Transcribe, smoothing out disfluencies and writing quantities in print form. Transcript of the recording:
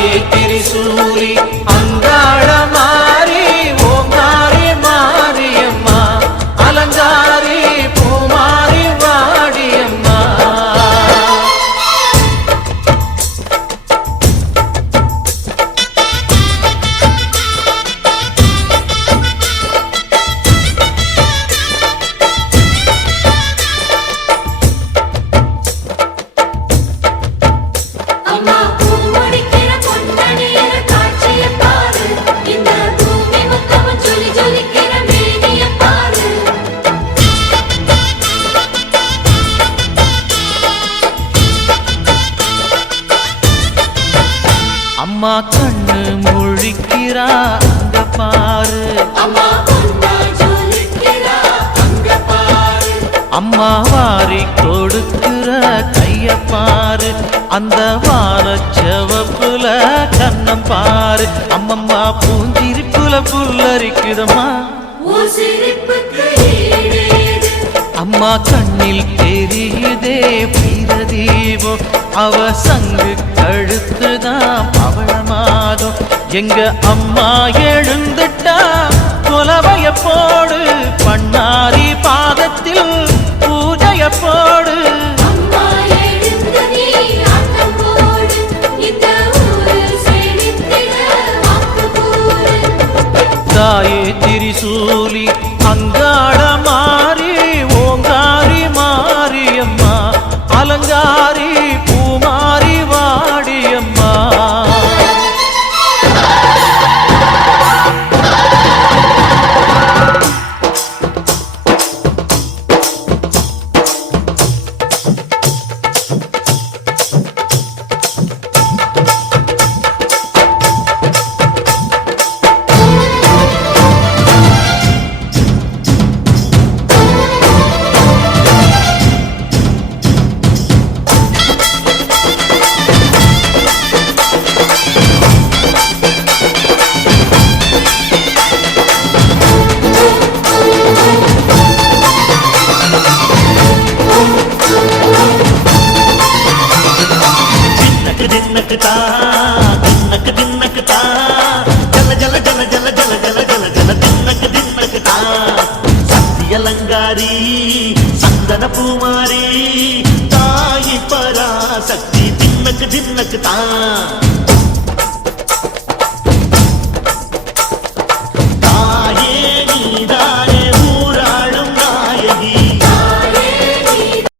தாயே திரிசூலி அங்காள மாறி ஓங்காரி மாரியம்மா அலங்காரி பூமாரி வாடியம்மா. அம்மா கண்ணு முழிக்கிறா அங்க பாரு, அம்மா வாரி கொடுக்கிற கைய பாரு, அந்த வானச்சவப்புல கண்ணம் பாரு. அம்மம்மா பூஞ்சிரிப்புல புல்லரிக்குதம்மா, அம்மா கண்ணில் தெரியுதே வீரதீபம், அவ சங்கு கழுத்துதான் பவளமாகும். எங்க அம்மா எழுந்துட்டா கொலவைய போடு, பண்ணாரி பாதத்தில் பூஜைய போடு. தாயே திரிசூலி அங்காள மாறி ஓங்காரி மாரியம்மா அலங்காரி பூமாரி வாடியம்மா. சக்தியலங்காரி சந்தன பூமாரி தாயி பராசக்தி தின்னக்கு தின்னக்கு தான்.